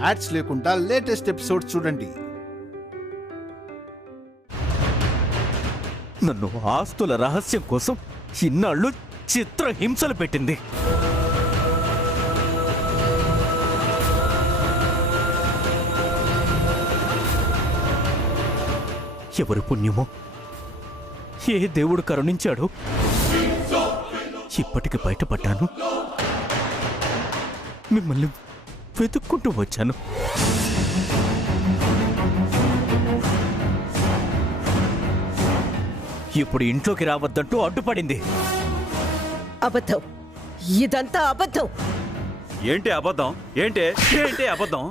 Ads లేకుండా latest episodes చూడండి. నన్ను ఆస్తుల రహస్యం కోసం ఇన్నాళ్ళు చిత్రహింసలు పెట్టింది. ఎవరి పుణ్యమో, ఏ దేవుడు కరుణించాడో ఇప్పటికి బయటపడ్డాను. మిమ్మల్ని వెతుక్కుంటూ వచ్చాను. ఇప్పుడు ఇంట్లోకి రావద్దంటూ అడ్డుపడింది. అబద్ధం, ఇదంతా అబద్ధం. ఏంటి అబద్ధం? ఏంటి అబద్ధం?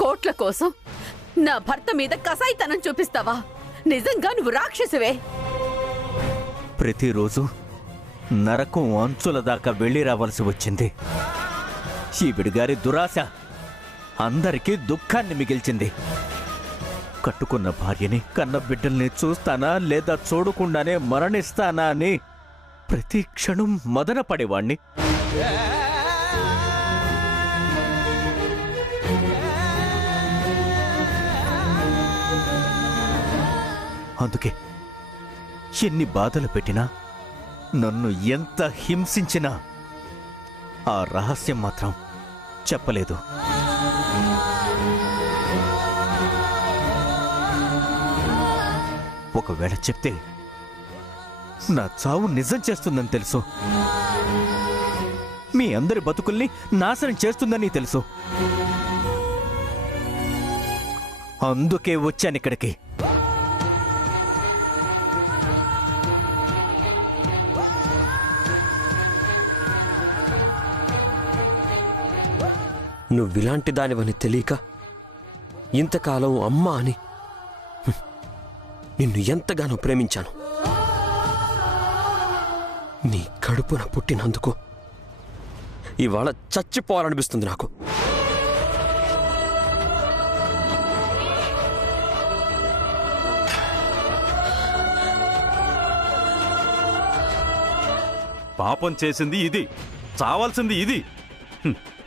కోట్ల కోసం నా భర్త మీద కసాయితనం చూపిస్తావా? నిజంగా నువ్వు రాక్షసువే. ప్రతిరోజు నరకం అంచుల దాకా వెళ్ళి రావాల్సి వచ్చింది. ఈవిడిగారి దురాశ అందరికీ దుఃఖాన్ని మిగిల్చింది. కట్టుకున్న భార్యని, కన్న బిడ్డల్ని చూస్తానా లేదా చూడకుండానే మరణిస్తానా అని ప్రతి క్షణం మదన పడేవాణ్ణి. అందుకే ఎన్ని బాధలు పెట్టినా, నన్ను ఎంత హింసించినా ఆ రహస్యం మాత్రం చెప్పలేదు. ఒకవేళ చెప్తే నా చావు నిజం చేస్తుందని తెలుసు. మీ అందరి బతుకుల్ని నాశనం చేస్తుందని తెలుసు. అందుకే వచ్చానిక్కడికి. నువ్విలాంటి దానివని తెలియక ఇంతకాలం అమ్మా అని నిన్ను ఎంతగానో ప్రేమించాను. నీ కడుపున పుట్టినందుకు ఇవాళ చచ్చిపోవాలనిపిస్తుంది నాకు. పాపం చేసింది ఇది, చావాల్సింది ఇది.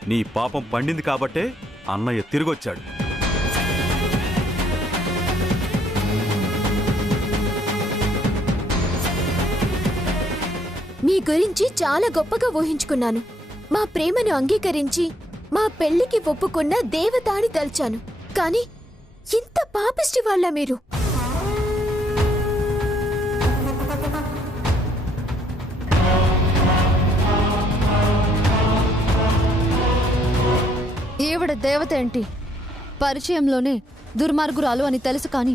నీ పాపం పండింది కాబట్టే అన్నయ్య తిరిగొచ్చాడు. మీ గురించి చాలా గొప్పగా ఊహించుకున్నాను. మా ప్రేమను అంగీకరించి మా పెళ్లికి ఒప్పుకున్న దేవతాని తలిచాను. కానీ ఇంత పాపిష్టి వాళ్ళ మీరు? ఈవిడ దేవత ఏంటి? పరిచయంలోనే దుర్మార్గురాలు అని తెలుసు, కానీ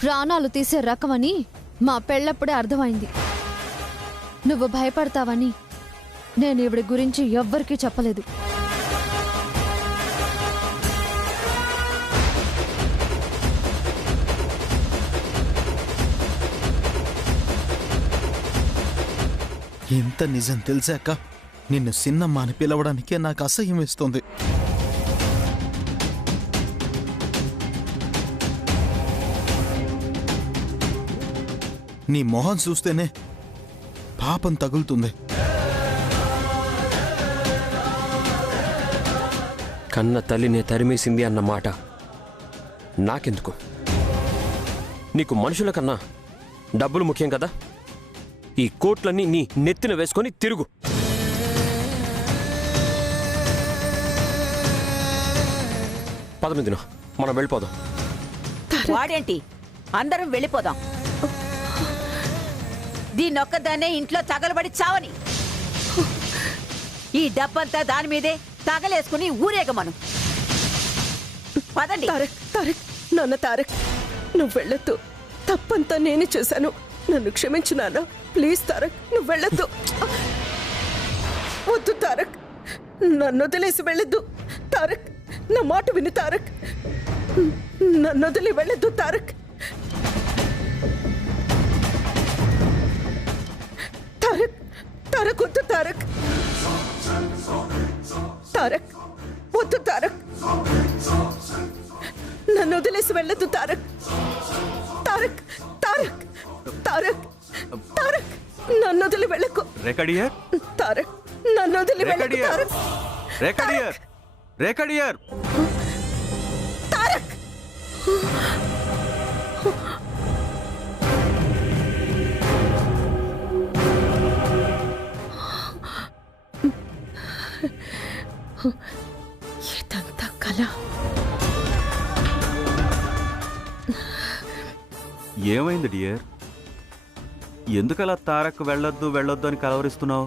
ప్రాణాలు తీసే రకమని మా పెళ్ళప్పుడే అర్థమైంది. నువ్వు భయపడతావని నేను ఈవిడ గురించి ఎవ్వరికీ చెప్పలేదు. ఇంత నిజం తెలిసాక నిన్ను సిన్నమ్మ అని పిలవడానికే నాకు అసహ్యం వేస్తుంది. నీ మొహం చూస్తేనే పాపం తగులుతుంది. కన్న తల్లినే తరిమేసింది అన్న మాట నాకెందుకు? నీకు మనుషుల కన్నా డబ్బులు ముఖ్యం కదా. ఈ కోట్లన్నీ నీ నెత్తిన వేసుకొని తిరుగు. పదమిదిన మనం వెళ్ళిపోదాం. వాడేంటి, అందరం వెళ్ళిపోదాం. దీన్నొక్కదాన్నే ఇంట్లో తగలబడి చావని. ఈ డబ్బంతా దాని మీదే తగలేసుకుని ఊరేగమను. పదండి. తారక్, తారక్, నాన్న తారక్, నువ్వు వెళ్ళొద్దు. తప్పంతా నేనే చేశాను. నన్ను క్షమించు నాన్న. ప్లీజ్ తారక్, నువ్వు వెళ్ళొద్దు. వద్దు తారక్, నన్ను వదిలేసి వెళ్ళొద్దు. తారక్, నా మాట విను తారక్. నన్ను వదిలి వెళ్ళొద్దు తారక్. తారక్ వద్దు తారక్. తారక్ వద్దు తారక్. నన్ను వదిలేసి వెళ్ళదు తారక్. తారక్ తారక్ తారక్ తారక్ నన్ను వదిలి వెళ్ళకు. రేఖా డియర్, తారక్ నన్ను వదిలి రేఖా వెళ్ళకు డియర్, తారక్. రేఖా డియర్, రేఖా డియర్. తారక్ ఇదంతా కళ. ఏమైంది డియర్? ఎందుకలా తారక్ వెళ్ళొద్దు వెళ్ళొద్దు అని కలవరిస్తున్నావు?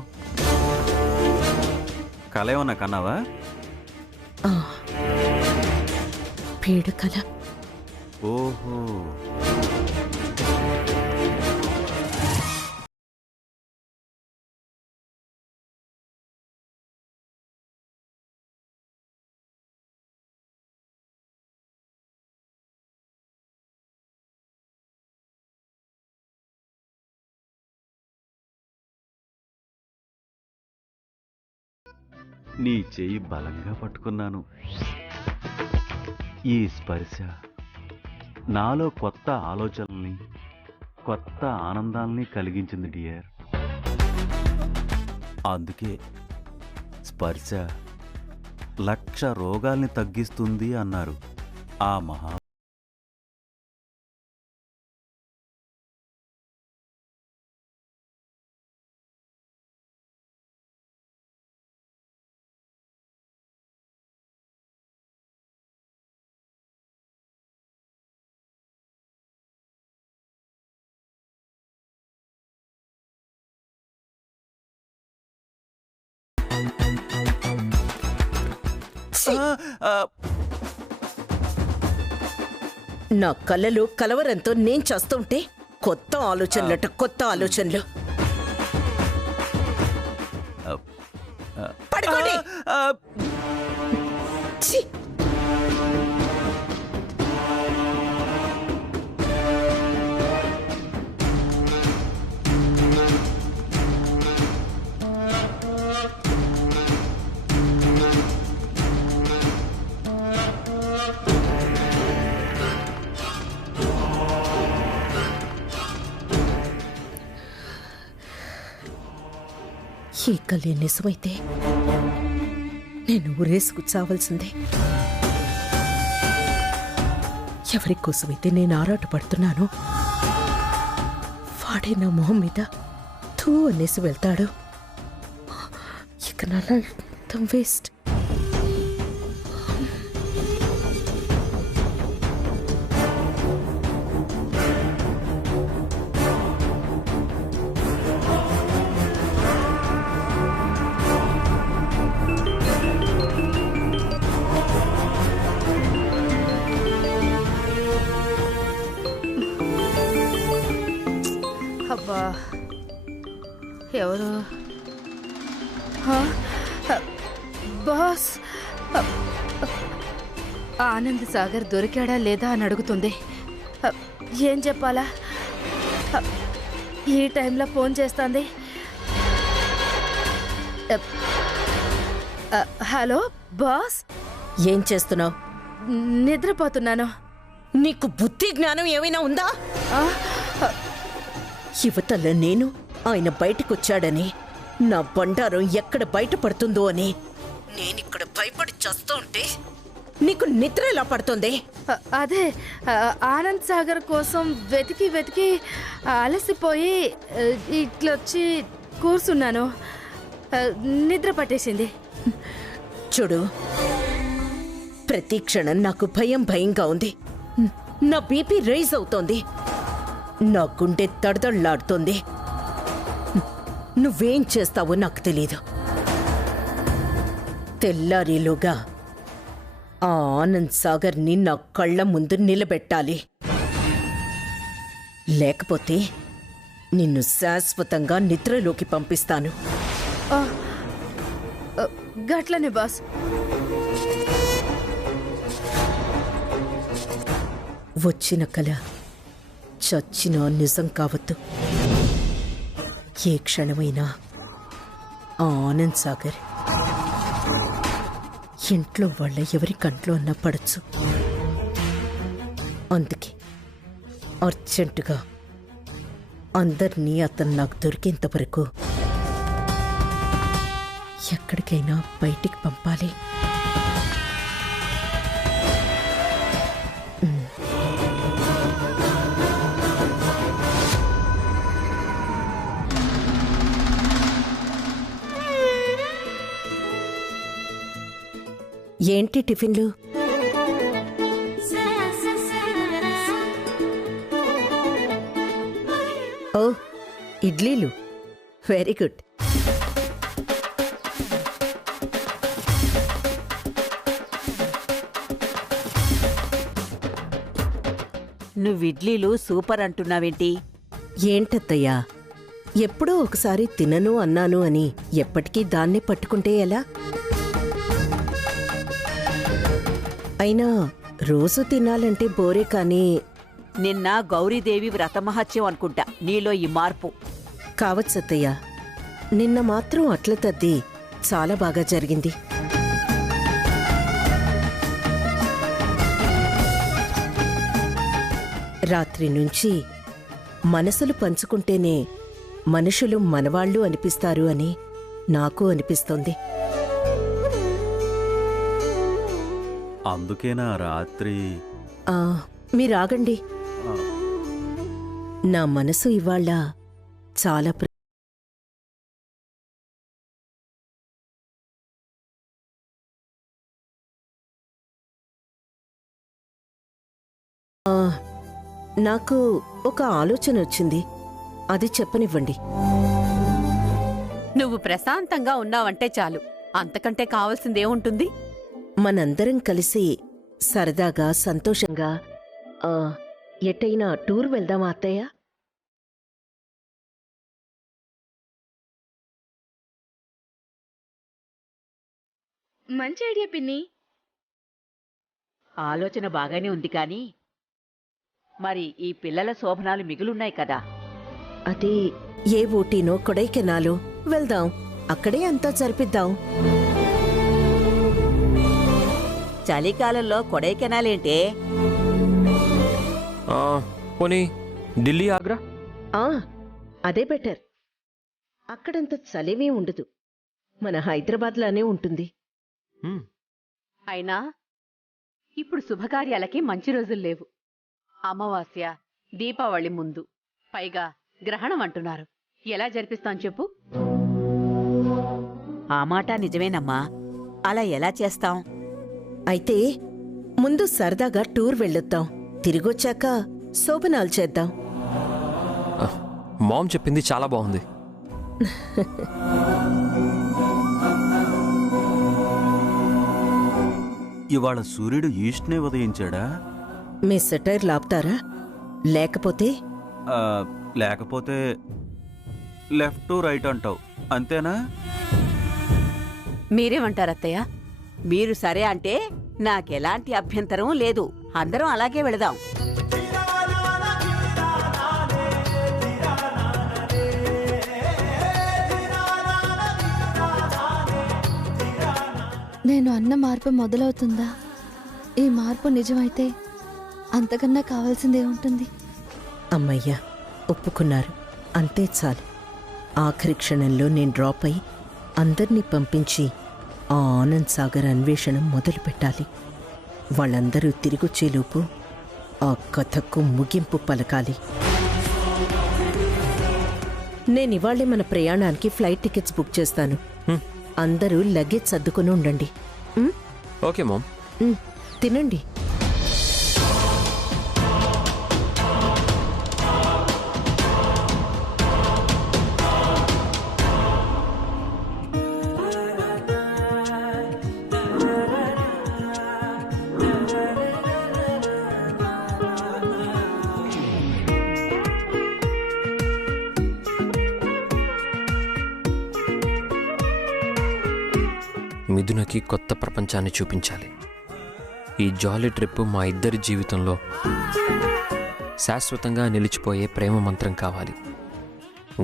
కల ఏమన్నా కన్నావా? పేడు కళ. ఓహో, నీ చెయ్యి బలంగా పట్టుకున్నాను. ఈ స్పర్శ నాలో కొత్త ఆలోచనల్ని, కొత్త ఆనందాల్ని కలిగించింది డియర్. అందుకే స్పర్శ 1,00,000 రోగాల్ని తగ్గిస్తుంది అన్నారు ఆ మహా. నా కళ్ళలో కలవరంతో నేను చేస్తుంటే కొత్త ఆలోచనలట, కొత్త ఆలోచనలు. పడుకోండి. ఛీ! ఈ కలే నిజమైతే నేను ఊరేసుకు చావాల్సిందే. ఎవరి కోసమైతే నేను ఆరాటపడుతున్నానో వాడే నా మొహం మీద థూ అనేసి వెళ్తాడు. ఇక నా మొత్తం వేస్ట్. అబ్బా, ఎవరు? బాస్, ఆనంద్ సాగర్ దొరికాడా లేదా అని అడుగుతుంది. ఏం చెప్పాలా? ఈ టైంలో ఫోన్ చేస్తుంది. Hello boss. ఏం చేస్తున్నావు? నిద్రపోతున్నాను. నీకు బుద్ధి జ్ఞానం ఏమైనా ఉందా? యువతలో నేను ఆయన బయటకొచ్చాడని, నా బండారం ఎక్కడ బయటపడుతుందో అని నేనిక్కడ భయపడి చేస్తూ ఉంటే నీకు నిద్ర ఎలా పడుతుంది? అదే ఆనంద్ సాగర్ కోసం వెతికి వెతికి అలసిపోయి ఇట్లొచ్చి కూర్చున్నాను. నిద్ర పట్టేసింది. చూడు, ప్రతి క్షణం నాకు భయంగా ఉంది. నా బీపీ రైజ్ అవుతోంది. నా గుండె తడదళ్లాడుతోంది. నువ్వేం చేస్తావో నాకు తెలీదు. తెల్లారిలోగా ఆ ఆనంద్ సాగర్ని నా కళ్ళ ముందు నిలబెట్టాలి. లేకపోతే నిన్ను శాశ్వతంగా నిద్రలోకి పంపిస్తాను. గట్లనే బాస్. వచ్చిన కల చచ్చినా నిజం కావద్దు. ఏ క్షణమైనా ఆ ఆనంద్ సాగర్ ఇంట్లో వాళ్ళ ఎవరి కంట్లో అన్నా పడచ్చు. అందుకే అర్జెంటుగా అందరినీ అతను నాకు దొరికేంత వరకు ఎక్కడికైనా బయటికి పంపాలి. ఏంటి టిఫిన్లు? ఓ, ఇడ్లీలు. Very good. నువ్వు ఇడ్లీలు సూపర్ అంటున్నావేంటి? ఏంటత్తయ్యా, ఎప్పుడో ఒకసారి తినను అన్నాను అని ఎప్పటికీ దాన్ని పట్టుకుంటే ఎలా? అయినా రోజు తినాలంటే బోరే కానీ. నిన్న గౌరీదేవి వ్రతమహత్యం అనుకుంటా నీలో ఈ మార్పు. కావచ్చత్తయ్యా, నిన్న మాత్రం అట్ల తద్ది చాలా బాగా జరిగింది. రాత్రి నుంచి మనసులు పంచుకుంటేనే మనుషులు మనవాళ్ళు అనిపిస్తారు అని నాకు అనిపిస్తోంది. అందుకేనా రాత్రి మీరాగండి. నా మనసు ఇవాళ చాలా నాకు ఒక ఆలోచన వచ్చింది, అది చెప్పనివ్వండి. నువ్వు ప్రశాంతంగా ఉన్నావంటే చాలు, అంతకంటే కావాల్సిందేముంటుంది? మనందరం కలిసి సరదాగా సంతోషంగా ఎటైనా టూర్ వెళ్దామా అత్తయ్య? మంచి ఐడియా పిన్ని. ఆలోచన బాగానే ఉంది కానీ మరి ఈ పిల్లల శోభనాలు మిగులున్నాయి కదా. అది ఏ ఊటీనో కొడైకెనాలో వెళ్దాం, అక్కడే అంతా జరిపిద్దాం. చలికాలంలో కొడైకెనాలేంటే? పోనీ ఢిల్లీ, ఆగ్రా. అదే బెటర్. అక్కడంత చలిమీ ఉండదు, మన హైదరాబాద్లానే ఉంటుంది. అయినా ఇప్పుడు శుభకార్యాలకి మంచి రోజులు లేవు. అమావాస్య, దీపావళి ముందు, పైగా గ్రహణం అంటున్నారు. ఎలా జరిపిస్తాం చెప్పు? ఆ మాట నిజమేనమ్మా, అలా ఎలా చేస్తాం? అయితే ముందు సరదాగా టూర్ వెళ్ళొద్దాం, తిరిగొచ్చాక శోభనాలు చేద్దాం. మామ్ చెప్పింది చాలా బాగుంది. ఇవాళ సూర్యుడు ఈస్ట్నే ఉదయించాడా? మీ సెటైర్ లాపుతారా? లేకపోతే లేకపోతే లెఫ్ట్ రైట్ అంటావు, అంతేనా? మీరేమంటారత్తయ్య? మీరు సరే అంటే నాకెలాంటి అభ్యంతరం లేదు. అందరం అలాగే వెళదాం. నేను అన్న మార్పు మొదలవుతుందా? ఈ మార్పు నిజమైతే అంతకన్నా కావాల్సిందేముంటుంది? అమ్మయ్యా, ఒప్పుకున్నారు, అంతే చాలు. ఆఖరి క్షణంలో నేను డ్రాప్ అయి అందర్నీ పంపించి ఆ ఆనంద్ సాగర్ అన్వేషణ మొదలు పెట్టాలి. వాళ్ళందరూ తిరిగొచ్చేలోపు ఆ కథకు ముగింపు పలకాలి. నేనివాళ్లే మన ప్రయాణానికి ఫ్లైట్ టికెట్స్ బుక్ చేస్తాను. అందరూ లగేజ్ సర్దుకుని ఉండండి. Okay ma'am. తినండి. మిథునకి కొత్త ప్రపంచాన్ని చూపించాలి. ఈ జాలీ ట్రిప్ మా ఇద్దరి జీవితంలో శాశ్వతంగా నిలిచిపోయే ప్రేమ మంత్రం కావాలి.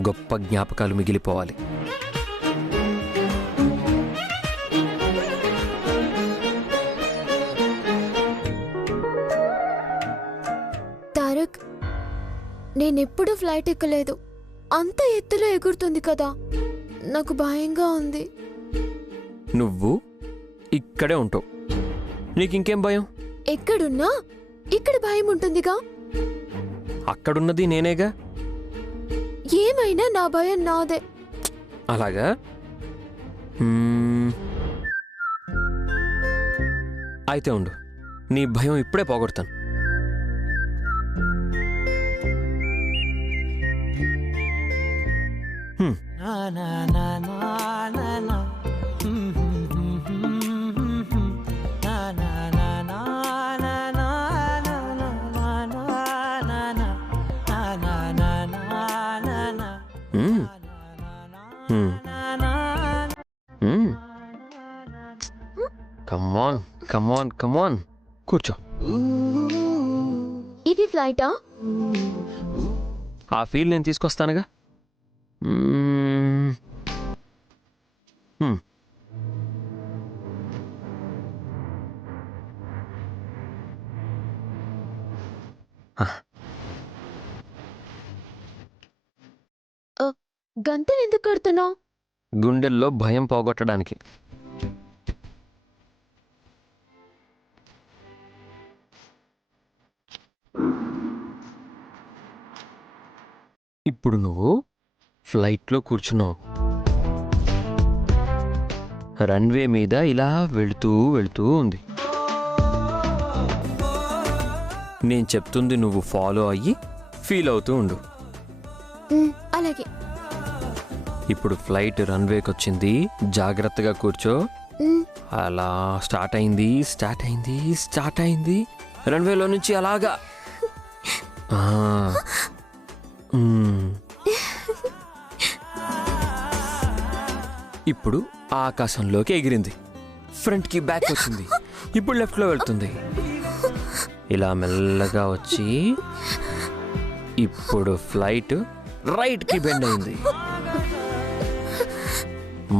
గొప్ప జ్ఞాపకాలు మిగిలిపోవాలి. నేనెప్పుడు ఫ్లైట్ ఎక్కలేదు. అంత ఎత్తులో ఎగురుతుంది కదా, నాకు భయంగా ఉంది. నువ్వు ఇక్కడే ఉంటావు, నీకింకేం భయం? ఎక్కడున్నా ఇక్కడ భయం ఉంటుందిగా. అక్కడున్నది నేనేగా. ఏమైనా నా భయం నాదే. అలాగా? అయితే ఉండు, నీ భయం ఇప్పుడే పోగొడతాను. కమాన్ కమాన్ కమాన్, కూర్చో. ఇది ఫ్లైటా? ఆ ఫీల్ నేను తీసుకొస్తానుగా. గంతలు ఎందుకు కడుతున్నావు? గుండెల్లో భయం పోగొట్టడానికి. ఇప్పుడు నువ్వు ఫ్లైట్లో కూర్చున్నావు, రన్వే మీద ఇలా వెళుతూ వెళుతూ ఉంది. నేను చెప్తుంది నువ్వు ఫాలో అయ్యి ఫీల్ అవుతూ ఉండు. అలాగే. ఇప్పుడు ఫ్లైట్ రన్వేకి వచ్చింది, జాగ్రత్తగా కూర్చో. అలా స్టార్ట్ అయింది, స్టార్ట్ అయింది, స్టార్ట్ అయింది. రన్వేలో నుంచి అలాగా ఇప్పుడు ఆకాశంలోకి ఎగిరింది, ఫ్రంట్ కి బ్యాక్ వచ్చింది, ఇప్పుడు లెఫ్ట్ లో వెళ్తుంది. ఇలా మెల్లగా వచ్చి ఇప్పుడు ఫ్లైట్ రైట్ కి బెండ్ అయింది,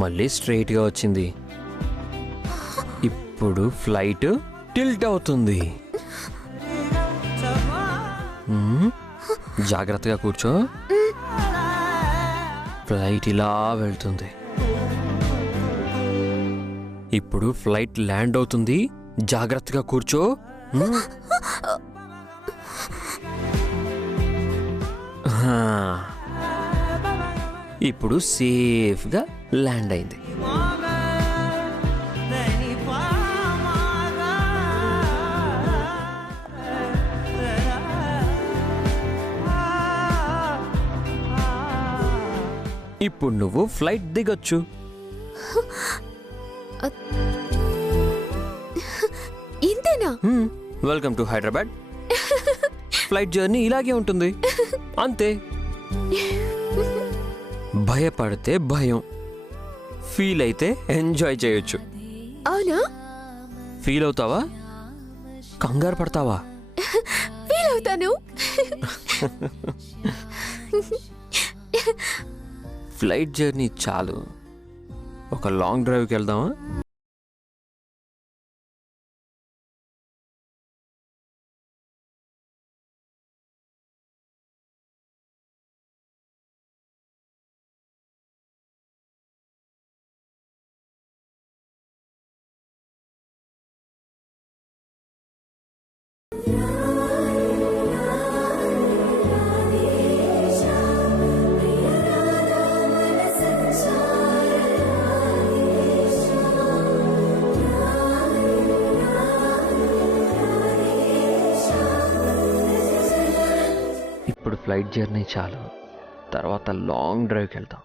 మళ్ళీ స్ట్రైట్ గా వచ్చింది. ఇప్పుడు ఫ్లైట్ టిల్ట్ అవుతుంది. జాగ్రత్తగా కూర్చో. ఫ్లైట్ ఇలా వెళ్తుంది. ఇప్పుడు ఫ్లైట్ ల్యాండ్ అవుతుంది, జాగ్రత్తగా కూర్చో. ఇప్పుడు సేఫ్గా ల్యాండ్ అయింది. ఇప్పుడు నువ్వు ఫ్లైట్ దిగొచ్చు. ఇంతేనా? Welcome to Hyderabad. Flight journey ఇలాగే ఉంటుంది, అంతే. భయపడితే భయం, ఫీల్ అయితే ఎంజాయ్ చేయొచ్చు. అవునా? ఫీల్ అవుతావా, కంగారు పడతావా? ఫీల్ అవుతాను. ఫ్లైట్ జర్నీ చాలు, ఒక లాంగ్ డ్రైవ్కి వెళ్దామా? ఇప్పుడు ఫ్లైట్ జర్నీ చాలు, తర్వాత లాంగ్ డ్రైవ్కి వెళ్దాం.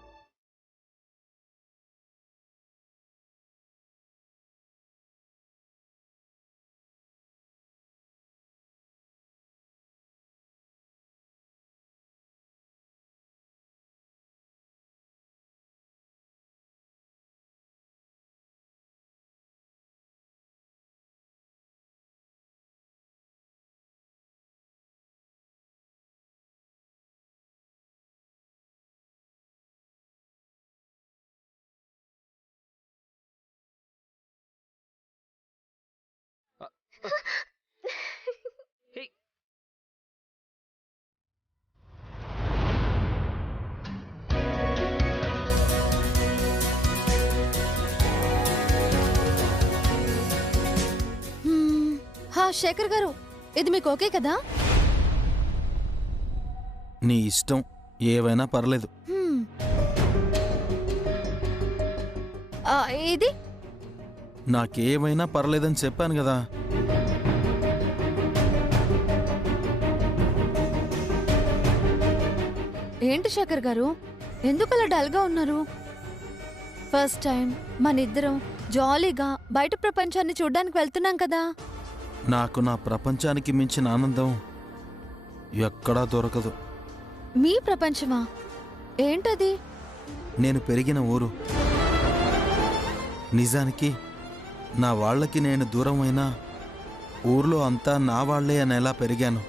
శేఖర్ గారు, ఇది మీకు ఓకే కదా? నీ ఇష్టం, ఏవైనా పర్లేదు. హ్మ్. ఇది నాకేమైనా పర్లేదని చెప్పాను కదా. ఏంటి శేఖర్ గారు, ఎందుకు అలా డల్గా ఉన్నారు? ఫస్ట్ టైం మనిద్దరం జాలీగా బయట ప్రపంచాన్ని చూడ్డానికి వెళ్తున్నాం కదా. నాకు నా ప్రపంచానికి మించిన ఆనందం ఎక్కడా దొరకదు. మీ ప్రపంచమా? ఏంటది? నేను పెరిగిన ఊరు. నిజానికి నా వాళ్ళకి నేను దూరం అయినా ఊర్లో అంతా నా వాళ్లే అనేలా పెరిగాను.